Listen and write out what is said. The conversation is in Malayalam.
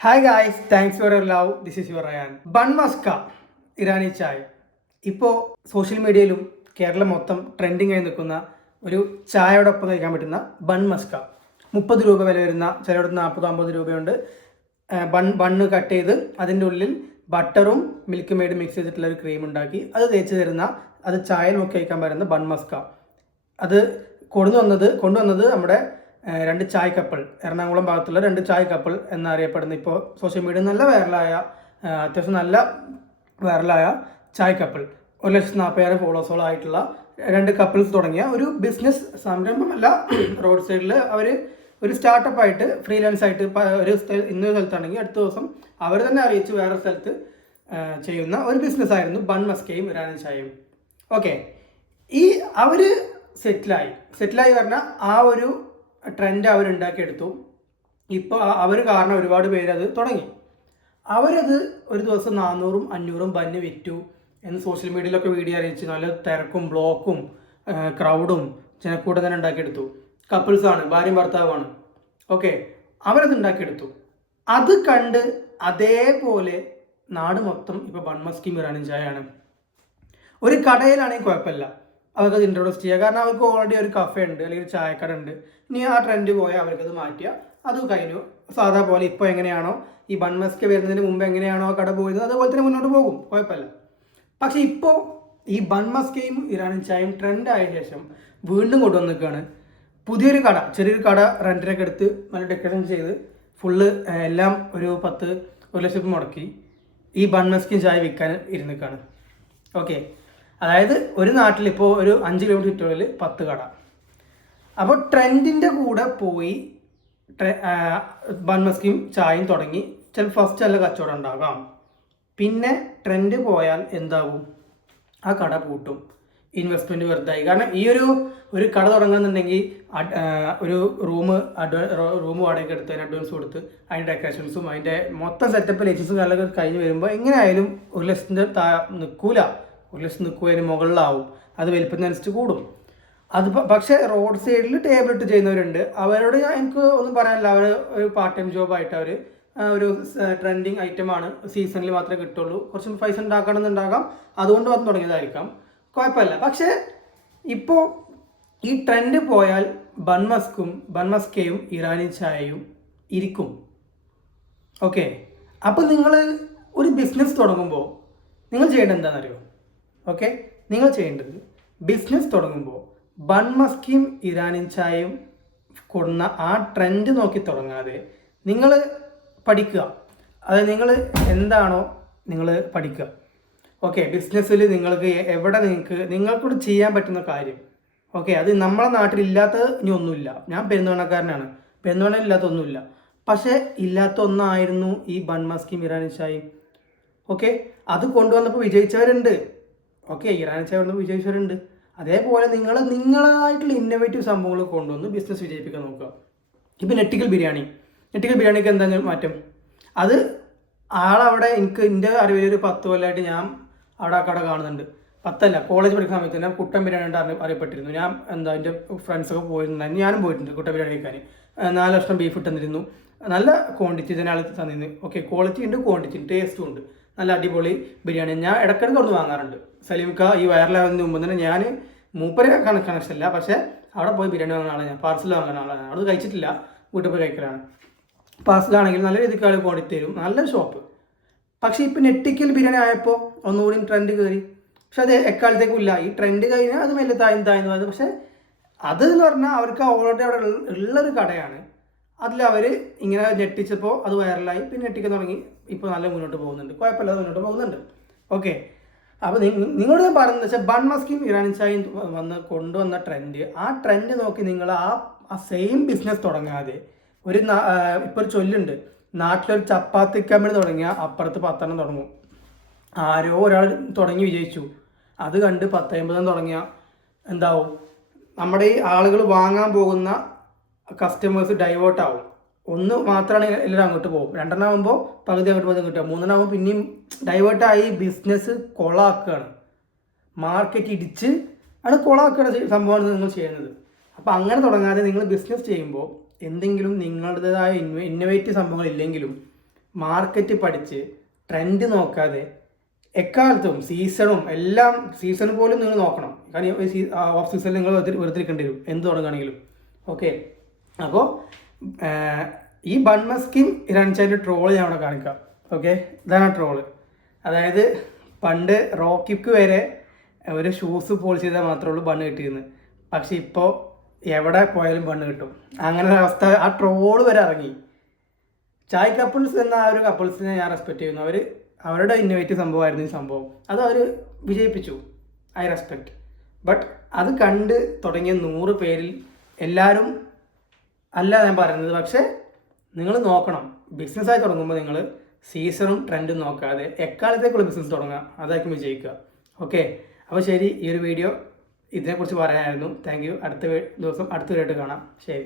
Hi guys thanks for your love this is your Rayan bun maska Irani chai ഇപ്പോൾ സോഷ്യൽ മീഡിയയിലും കേരളം മൊത്തം ട്രെൻഡിങ് ആയി നിൽക്കുന്ന ഒരു ചായയോടൊപ്പം കഴിക്കാൻ പറ്റുന്ന ബൺ മസ്ക മുപ്പത് രൂപ വില വരുന്ന ചിലയിടത്ത് നാൽപ്പത് അമ്പത് രൂപയുണ്ട്. ബൺ ബണ്ണ് കട്ട് ചെയ്ത് അതിന്റെ ഉള്ളിൽ ബട്ടറും മിൽക്ക് മെയ്ഡ് മിക്സ് ചെയ്തിട്ടുള്ള ഒരു ക്രീം ഉണ്ടാക്കി. അത് തേച്ച് തരുന്ന അത് ചായയിൽ നോക്കി കഴിക്കാൻ പറ്റുന്ന ബൺ മസ്ക അത് കൊണ്ടുവന്നത് കൊണ്ടുവന്നത് നമ്മുടെ രണ്ട് ചായ് കപ്പിൾ. എറണാകുളം ഭാഗത്തുള്ള രണ്ട് ചായ് കപ്പിൾ എന്നറിയപ്പെടുന്ന ഇപ്പോൾ സോഷ്യൽ മീഡിയ നല്ല വൈറലായ അത്യാവശ്യം നല്ല വൈറലായ ചായ് കപ്പിൾ. ഒരു ലക്ഷത്തി നാൽപ്പതിനായിരം ഫോളോവേഴ്സോളായിട്ടുള്ള രണ്ട് കപ്പിൾസ് തുടങ്ങിയ ഒരു ബിസിനസ് സംരംഭമല്ല. റോഡ് സൈഡിൽ അവർ ഒരു സ്റ്റാർട്ടപ്പ് ആയിട്ട് ഫ്രീലാൻസ് ആയിട്ട് ഒരു ഇന്നൊരു സ്ഥലത്താണെങ്കിൽ അടുത്ത ദിവസം അവർ തന്നെ അറിയിച്ച് വേറെ സ്ഥലത്ത് ചെയ്യുന്ന ഒരു ബിസിനസ് ആയിരുന്നു ബൺ മസ്കയും ഇറാനി ചായയും. ഓക്കെ ഈ അവർ സെറ്റിലായി സെറ്റിലായി പറഞ്ഞാൽ ആ ഒരു ട്രെൻഡ് അവരുണ്ടാക്കിയെടുത്തു. ഇപ്പോൾ അവർ കാരണം ഒരുപാട് പേര് അത് തുടങ്ങി. അവരത് ഒരു ദിവസം നാനൂറും അഞ്ഞൂറും ബന്ന് വിറ്റു എന്ന് സോഷ്യൽ മീഡിയയിലൊക്കെ വീഡിയോ അറിയിച്ച് നല്ല തിരക്കും ബ്ലോക്കും ക്രൗഡും ജനക്കൂട്ടം തന്നെ ഉണ്ടാക്കിയെടുത്തു. കപ്പിൾസാണ് ഭാര്യയും ഭർത്താവാണ് ഓക്കെ അവരത് ഉണ്ടാക്കിയെടുത്തു. അത് കണ്ട് അതേപോലെ നാട് മൊത്തം ഇപ്പോൾ ബൺമസ്കി മിറാനും ചായയാണ്. ഒരു കടയിലാണെങ്കിൽ കുഴപ്പമില്ല. അവർക്ക് അത് ഇൻട്രൊഡ്യൂസ് ചെയ്യുക കാരണം അവർക്ക് ഓൾറെഡി ഒരു കഫേ ഉണ്ട് അല്ലെങ്കിൽ ഒരു ചായക്കട ഉണ്ട്. ഇനി ആ ട്രെൻഡ് പോയാൽ അവർക്കത് മാറ്റുക. അത് കഴിഞ്ഞു. സാധാ പോലെ ഇപ്പോൾ എങ്ങനെയാണോ ഈ ബൺമസ്ക് വരുന്നതിന് മുമ്പ് എങ്ങനെയാണോ കട പോയത് അതുപോലെ തന്നെ മുന്നോട്ട് പോകും. കുഴപ്പമില്ല. പക്ഷേ ഇപ്പോൾ ഈ ബൺമസ്കയും ഇറാനി ചായയും ട്രെൻഡ് ആയ ശേഷം വീണ്ടും കൊണ്ടുവന്ന് നിൽക്കുകയാണ് പുതിയൊരു കട ചെറിയൊരു കട റെന്റിനൊക്കെ എടുത്ത് നല്ല ഡെക്കറേഷൻ ചെയ്ത് ഫുള്ള് എല്ലാം ഒരു പത്ത് ഒരു ലക്ഷം മുടക്കി ഈ ബൺമസ്കും ചായ വിൽക്കാൻ ഇരുന്നിക്കാണ് ഓക്കെ അതായത് ഒരു നാട്ടിൽ ഇപ്പോൾ ഒരു അഞ്ച് കിലോമീറ്റർ ചുറ്റുള്ളിൽ പത്ത് കട. അപ്പോൾ ട്രെൻഡിന്റെ കൂടെ പോയി ബൺമസ്കിയും ചായയും തുടങ്ങി. ചില ഫസ്റ്റ് നല്ല കച്ചവടം ഉണ്ടാകാം. പിന്നെ ട്രെൻഡ് പോയാൽ എന്താകും? ആ കട പൂട്ടും. ഇൻവെസ്റ്റ്മെന്റ് വെറുതായി. കാരണം ഈ ഒരു ഒരു കട തുടങ്ങുന്നുണ്ടെങ്കിൽ ഒരു റൂം റൂം വാടകയ്ക്ക് എടുത്ത് അതിന് അഡ്വാൻസ് കൊടുത്ത് അതിന്റെ ഡെക്കറേഷൻസും അതിന്റെ മൊത്തം സെറ്റപ്പ് ലൈസൻസും കാര്യങ്ങളൊക്കെ കഴിഞ്ഞ് വരുമ്പോൾ എങ്ങനെയായാലും ഒരു ലക്ഷത്തിന്റെ താ നിൽക്കൂല ഒരു ലക്ഷം നിൽക്കുമതിന് മുകളിലാവും. അത് വലിപ്പത്തിനനുസരിച്ച് കൂടും. അത് പക്ഷേ റോഡ് സൈഡിൽ ടേബിൾ ഇട്ട് ചെയ്യുന്നവരുണ്ട്. അവരോട് എനിക്ക് ഒന്നും പറയാനില്ല. അവർ ഒരു പാർട്ട് ടൈം ജോബായിട്ട് അവർ ഒരു ട്രെൻഡിങ് ഐറ്റമാണ് സീസണിൽ മാത്രമേ കിട്ടുള്ളൂ. കുറച്ച് പൈസ ഉണ്ടാക്കണമെന്നുണ്ടാകാം അതുകൊണ്ട് വന്ന് തുടങ്ങിയതായിരിക്കാം. കുഴപ്പമില്ല. പക്ഷേ ഇപ്പോൾ ഈ ട്രെൻഡ് പോയാൽ ബൺമസ്കും ബൺമസ്കയും ഇറാനി ചായയും ഇരിക്കും. ഓക്കെ അപ്പോൾ നിങ്ങൾ ഒരു ബിസിനസ് തുടങ്ങുമ്പോൾ നിങ്ങൾ ചെയ്യേണ്ടത് എന്താണെന്നറിയോ? ഓക്കെ നിങ്ങൾ ചെയ്യേണ്ടത് ബിസിനസ് തുടങ്ങുമ്പോൾ ബൺമസ്കിയും ഇറാനിൻ ചായയും കൊടുന്ന ആ ട്രെൻഡ് നോക്കി തുടങ്ങാതെ നിങ്ങൾ പഠിക്കുക. അതായത് നിങ്ങൾ എന്താണോ നിങ്ങൾ പഠിക്കുക. ഓക്കെ ബിസിനസ്സിൽ നിങ്ങൾക്ക് എവിടെ നിങ്ങൾക്ക് നിങ്ങൾക്കൂടെ ചെയ്യാൻ പറ്റുന്ന കാര്യം. ഓക്കെ അത് നമ്മളെ നാട്ടിലില്ലാത്ത ഇനി ഒന്നുമില്ല. ഞാൻ പെരുന്തോണക്കാരനാണ് പെരുന്തോണയില്ലാത്ത ഒന്നുമില്ല പക്ഷേ ഇല്ലാത്ത ഒന്നായിരുന്നു ഈ ബൺമസ്കിയും ഇറാനി ചായയും. ഓക്കെ അത് കൊണ്ടുവന്നപ്പോൾ വിജയിച്ചവരുണ്ട്. ഓക്കെ കൊണ്ടുവന്ന് വിജയിച്ചവരുണ്ട്. അതേപോലെ നിങ്ങൾ നിങ്ങളായിട്ടുള്ള ഇന്നോവേറ്റീവ് സംഭവങ്ങൾ കൊണ്ടുവന്ന് ബിസിനസ് വിജയിപ്പിക്കാൻ നോക്കുക. ഇപ്പം നെറ്റിക്കൽ ബിരിയാണി നെറ്റിക്കൽ ബിരിയാണിക്ക് എന്താണ് മാറ്റം? അത് ആളവിടെ എനിക്ക് എന്റെ അറിവിൽ ഒരു പത്ത് കൊല്ലമായിട്ട് ഞാൻ അവിടെ കട കാണുന്നുണ്ട്. പത്തല്ല കോളേജ് പഠിക്കുന്ന സമയത്ത് ഞാൻ കുട്ടൻ ബിരിയാണി ഉണ്ട് അറിയ- അറിയപ്പെട്ടിരുന്നു. ഞാൻ എന്താ എന്റെ ഫ്രണ്ട്സൊക്കെ പോയിട്ടുണ്ടായിരുന്നു ഞാനും പോയിട്ടുണ്ട് കുട്ടൻ ബിരിയാണി കഴിക്കാൻ നാല് വർഷം ബീഫ് ഇട്ടുന്നിരുന്നു. നല്ല ക്വാണ്ടിറ്റി തന്നെ ആൾ തന്നിരുന്നു. ഓക്കെ ക്വാളിറ്റി ഉണ്ട് ക്വാണ്ടിറ്റി ടേസ്റ്റും ഉണ്ട്. നല്ല അടിപൊളി ബിരിയാണി. ഞാൻ ഇടയ്ക്കിടയ്ക്ക് അവിടെ വാങ്ങാറുണ്ട്. സലീംക്ക ഈ വയറിലാവുന്നതിന് മുമ്പ് തന്നെ ഞാൻ മൂപ്പരെ കണക്ഷൻ ഇല്ല പക്ഷേ അവിടെ പോയി ബിരിയാണി വാങ്ങുന്ന ആളാണ് ഞാൻ. പാർസൽ വാങ്ങുന്ന ആളാണ്. അവിടെ കഴിച്ചിട്ടില്ല. വീട്ടിൽ പോയി കഴിക്കലാണ്. പാർസലാണെങ്കിൽ നല്ല രീതിക്ക് ആൾ ക്വാണ്ടിറ്റി തരും. നല്ല ഷോപ്പ് പക്ഷേ ഇപ്പം നെറ്റിക്കൽ ബിരിയാണി ആയപ്പോൾ ഒന്നുകൂടി ട്രെൻഡ് കയറി പക്ഷെ അത് എക്കാലത്തേക്കും ഇല്ല. ഈ ട്രെൻഡ് കഴിഞ്ഞാൽ അത് വലിയ താഴ്ന്നു താഴ്ന്നു പോയത് പക്ഷേ അത് എന്ന് പറഞ്ഞാൽ അവർക്ക് ഓൾറെഡി അവിടെ ഉള്ള- ഉള്ളൊരു കടയാണ്. അതിൽ അവർ ഇങ്ങനെ ഞെട്ടിച്ചപ്പോൾ അത് വൈറലായി പിന്നെ ഞെട്ടിക്കാൻ തുടങ്ങി. ഇപ്പോൾ നല്ല മുന്നോട്ട് പോകുന്നുണ്ട്. കുഴപ്പമില്ലാതെ മുന്നോട്ട് പോകുന്നുണ്ട്. ഓക്കെ അപ്പോൾ നിങ്ങളോട് ഞാൻ പറയുന്നത് വെച്ചാൽ ബൺ മസ്കിയും ഇറാനി ചായയും വന്ന് കൊണ്ടുവന്ന ട്രെൻഡ് ആ ട്രെൻഡ് നോക്കി നിങ്ങൾ ആ സെയിം ബിസിനസ് തുടങ്ങാതെ ഒരു ഇപ്പോൾ ഒരു ചൊല്ലുണ്ട്. നാട്ടിലൊരു ചപ്പാത്തി കമ്പനി തുടങ്ങിയാൽ അപ്പുറത്ത് പത്തെണ്ണം തുടങ്ങും. ആരോ ഒരാൾ തുടങ്ങി വിജയിച്ചു. അത് കണ്ട് പത്തമ്പതെണ്ണം തുടങ്ങിയ എന്താവും? നമ്മുടെ ഈ ആളുകൾ വാങ്ങാൻ പോകുന്ന കസ്റ്റമേഴ്സ് ഡൈവേർട്ട് ആവും. ഒന്ന് മാത്രമാണ് എല്ലാവരും അങ്ങോട്ട് പോകും. രണ്ടെണ്ണം ആകുമ്പോൾ പകുതി അങ്ങോട്ട് പകുതി കിട്ടുക മൂന്നെണ്ണം പിന്നെയും ഡൈവേർട്ടായി ബിസിനസ് കൊളാക്കുകയാണ്. മാർക്കറ്റ് ഇടിച്ച് ആണ് ചെയ്യ- സംഭവമാണ് നിങ്ങൾ ചെയ്യുന്നത്. അപ്പോൾ അങ്ങനെ തുടങ്ങാതെ നിങ്ങൾ ബിസിനസ് ചെയ്യുമ്പോൾ എന്തെങ്കിലും നിങ്ങളുടേതായ ഇന്നോവേറ്റീവ് സംഭവങ്ങൾ ഇല്ലെങ്കിലും മാർക്കറ്റ് പഠിച്ച് ട്രെൻഡ് നോക്കാതെ എക്കാലത്തും സീസണും എല്ലാം സീസൺ പോലും നിങ്ങൾ നോക്കണം. കാരണം ഓഫ് സീസണിൽ നിങ്ങൾ വെറുതെ വെറുതെ വരും. എന്ത് തുടങ്ങുകയാണെങ്കിലും. ഓക്കെ അപ്പോൾ ഈ ബൺമസ്കിൻ ഇറാൻചാന്റെ ട്രോൾ ഞാൻ അവിടെ കാണിക്കാം. ഓക്കെ ഇതാണ് ട്രോൾ അതായത് പണ്ട് റോക്കിക്ക് വരെ ഒരു ഷൂസ് പോളിഷ് ചെയ്താൽ മാത്രമേ ഉള്ളൂ ബണ്ണ് കിട്ടിയിരുന്നത് പക്ഷെ ഇപ്പോൾ എവിടെ പോയാലും ബണ്ണ് കിട്ടും. അങ്ങനെ ഒരു അവസ്ഥ. ആ ട്രോൾ വരെ ഇറങ്ങി. ചായ് കപ്പിൾസ് എന്ന ആ ഒരു കപ്പിൾസിനെ ഞാൻ റെസ്പെക്ട് ചെയ്യുന്നു. അവർ അവരുടെ ഇന്നോവേറ്റീവ് സംഭവമായിരുന്നു ഈ സംഭവം. അത് അവർ വിജയിപ്പിച്ചു. ഐ റെസ്പെക്ട് ബട്ട് അത് കണ്ട് തുടങ്ങിയ നൂറ് പേരിൽ എല്ലാവരും അല്ല ഞാൻ പറയുന്നത്. പക്ഷേ നിങ്ങൾ നോക്കണം. ബിസിനസ്സായി തുടങ്ങുമ്പോൾ നിങ്ങൾ സീസണും ട്രെൻഡും നോക്കാതെ എക്കാലത്തേക്കുള്ള ബിസിനസ് തുടങ്ങുക. അതായിരിക്കും വിജയിക്കുക. ഓക്കെ അപ്പോൾ ശരി ഈ ഒരു വീഡിയോ ഇതിനെക്കുറിച്ച് പറയാനായിരുന്നു. താങ്ക് യു അടുത്ത ദിവസം അടുത്ത വീഡിയോ കാണാം. ശരി.